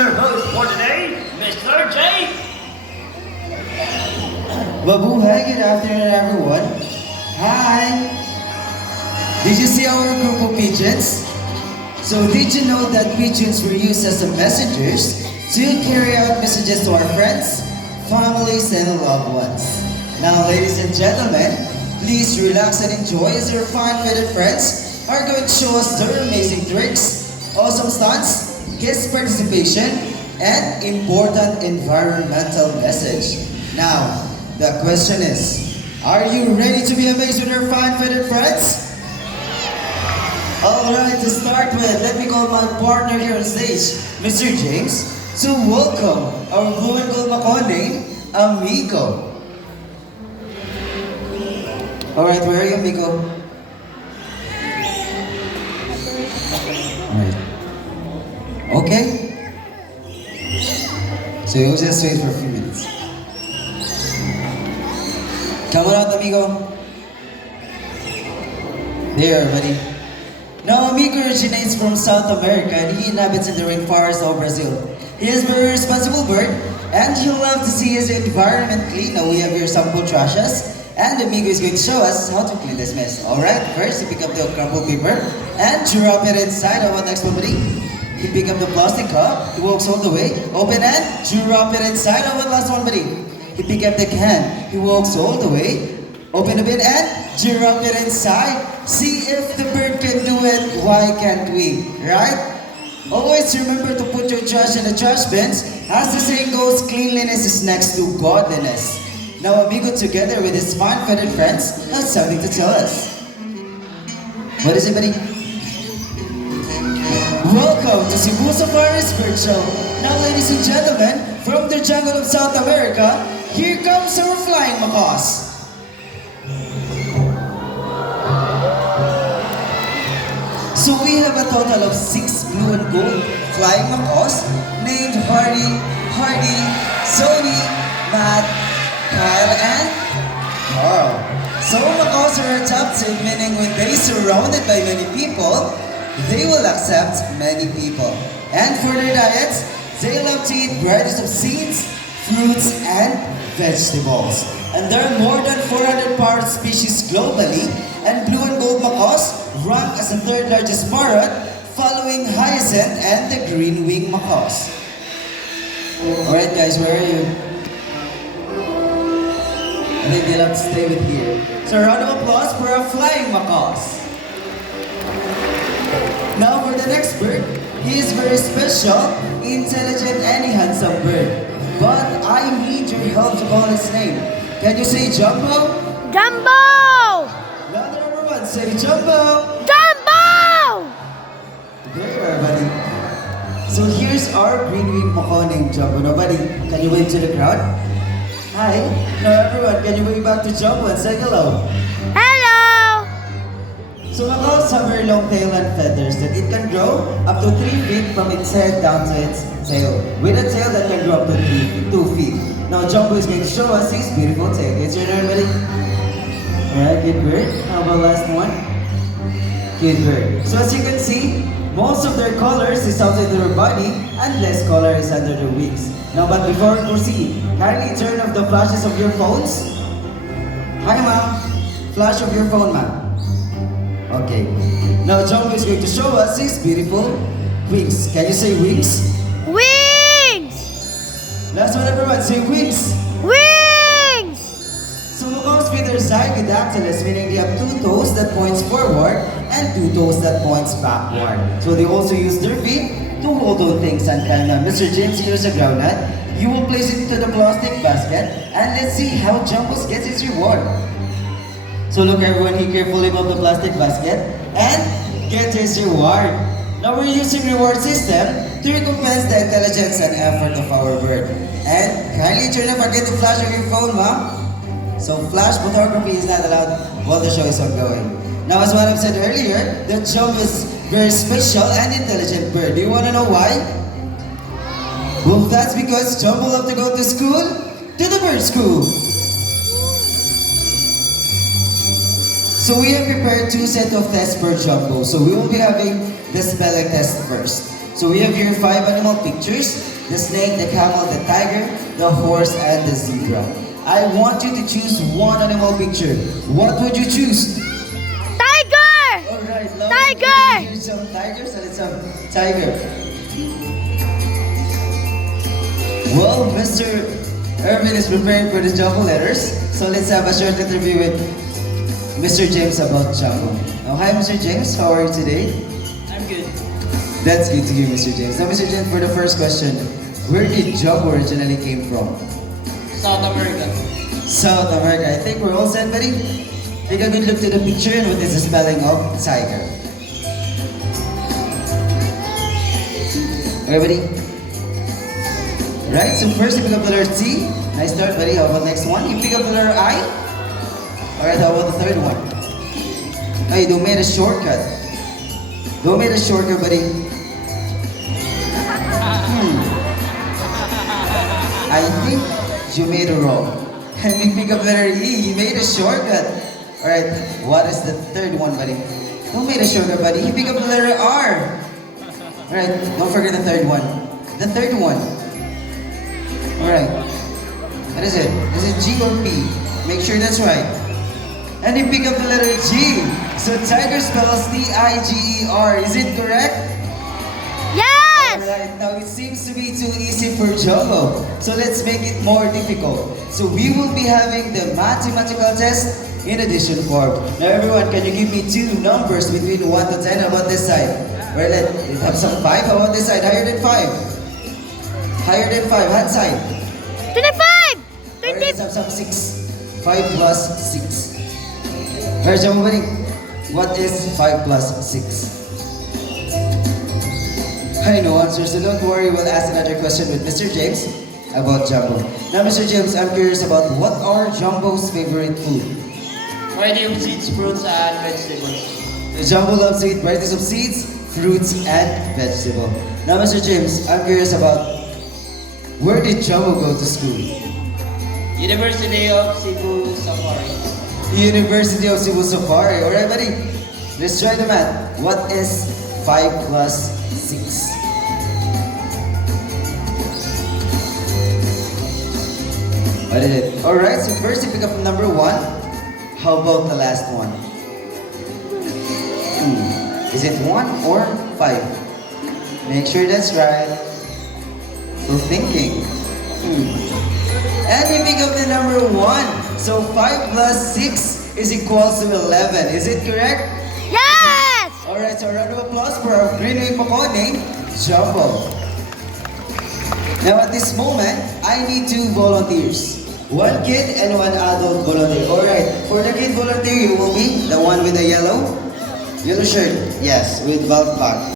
your host for today, Mr. J. Mabuhay, good afternoon everyone. Hi! Did you see our group of pigeons? So did you know that pigeons were used as messengers to carry out messages to our friends, families, and loved ones? Now ladies and gentlemen, please relax and enjoy as your fine-fitted friends are going to show us their amazing tricks, awesome stunts, guest participation, and important environmental message. Now, the question is, are you ready to be amazed with your fine-fitted friends? Alright, to start with, let me call my partner here on stage, Mr. James, to welcome our blue and gold Makone, Amigo. Alright, where are you, Amigo? Alright. Okay? So you'll just wait for a few minutes. Come on out, amigo. There, buddy. Now, amigo originates from South America and he inhabits in the rainforest of Brazil. He is a very responsible bird and he loves to see his environment clean. Now, we have here some food trashes and amigo is going to show us how to clean this mess. Alright, first you pick up the crumpled paper and drop it inside. How about next one, buddy? You pick up the plastic cup, he walks all the way, open and drop it inside. How about last one, buddy? He pick up the can, he walks all the way, open a bit and drop it inside. See if the bird can do it, why can't we, right? Always remember to put your trash in the trash bins. As the saying goes, cleanliness is next to godliness. Now amigo together with his fine-fitted friends has something to tell us. What is it, buddy? Welcome to Cebu Safari's Bird Show. Now ladies and gentlemen, from the jungle of South America, here comes our flying macaws. So we have a total of 6 blue and gold flying macaws named Hardy, Sony, Matt, Kyle, and Carl. So macaws are adaptive, meaning when they surrounded by many people, they will accept many people. And for their diets, they love to eat varieties of seeds, fruits, and vegetables. And there are more than 400 parrot species globally, and blue and gold macaws rank as the third largest parrot, following hyacinth and the green wing macaws. Alright guys, where are you? I think they'll have to stay with here. So a round of applause for our flying macaws. Now for the next bird, he is very special, intelligent, and a handsome bird. But I need your help to call his name. Can you say Jumbo? Jumbo! Louder everyone, say Jumbo! Jumbo! There you are, buddy. So here's our green wing macaw named Jumbo. Now buddy, can you wave to the crowd? Hi. Now everyone, can you wave back to Jumbo and say hello? Hello! So macaws have very long tail and feathers that it can grow up to 3 feet from its head down to its tail, with a tail that can grow up to 2 feet. Now Jumbo is going to show us his beautiful tail. It's your turn, buddy. Alright, good bird. How about last one? Good bird. So as you can see, most of their colors is outside their body and less color is under their wings. Now but before we proceed, kindly turn off the flashes of your phones. Hi ma'am. Flash of your phone, ma'am. Okay. Now Jumbo is going to show us his beautiful wings. Can you say wings? Wings! Last one everyone, say wings! Wings! So macaws with their zygidactylus, meaning they have 2 toes that points forward and 2 toes that points backward. So they also use their feet to hold on things and kind of. Mr. James, here's a groundnut. You will place it into the plastic basket and let's see how Jumbo gets his reward. So look everyone, he carefully moved the plastic basket and get his reward. Now we're using reward system to recompense the intelligence and effort of our bird. And kindly try not forget to flash on your phone, ma'am. So flash photography is not allowed while the show is ongoing. Now as what I've said earlier, the Jumbo is very special and intelligent bird. Do you want to know why? Well, that's because Jumbo love to go to school, to the bird school. So we have prepared 2 sets of tests for Jumbo. So we will be having the spelling test first. So we have here 5 animal pictures the snake, the camel, the tiger, the horse, and the zebra. I want you to choose one animal picture. What would you choose? Tiger! Alright, love. Tiger! Here's some tigers, so let's have tiger. Well, Mr. Irvin is preparing for the jumbo letters, so let's have a short interview with Mr. James about jumbo. Now, hi, Mr. James. How are you today? I'm good. That's good to hear, Mr. James. Now, Mr. James, for the first question, where did jumbo originally came from? South America. South America. I think we're all set, buddy. Take a good look to the picture and what is the spelling of tiger. Everybody? Right, so first you pick up the letter T. Nice start, buddy. How about next one? You pick up the letter I. Alright, how about the third one? Hey, don't make a shortcut. Don't make a shortcut, buddy. I think you made it wrong. And you pick up letter E. You made a shortcut. Alright, what is the third one, buddy? Don't make a shortcut, buddy. You pick up the letter R. Alright, don't forget the third one. The third one. Alright. What is it? Is it G or P? Make sure that's right. And you pick up the letter G. So tiger spells T-I-G-E-R. Is it correct? Yes! Alright, now it seems to be too easy for Jumbo. So let's make it more difficult. So we will be having the mathematical test in addition form. Now everyone, can you give me two numbers between 1 to 10? How about this side? Well, let's have some 5. How about this side? Higher than 5. Higher than 5. Hand side. 25! Or 20! let's have some 6. 5 plus 6. Alright, Jumbo buddy. What is 5 plus 6? I know answer, so don't worry, we'll ask another question with Mr. James about Jumbo. Now, Mr. James, I'm curious about what are Jumbo's favorite food? Variety of seeds, fruits, and vegetables. The Jumbo loves to eat varieties of seeds, fruits, and vegetables. Now, Mr. James, I'm curious about where did Jumbo go to school? University of Cebu Safari. University of Cebu Safari. Alright, buddy. Let's try the math. What is 5 plus 6? What is it? Alright, so first you pick up number 1. How about the last one? Is it 1 or 5? Make sure that's right. So thinking. And you pick up the number 1. So 5 plus 6 is equals to 11. Is it correct? Yes! Alright, so a round of applause for our green wing poko named Jumbo. Now at this moment, I need 2 volunteers. 1 kid and 1 adult volunteer. Alright, for the kid volunteer, you will be the one with the yellow shirt. Yes, with belt bag.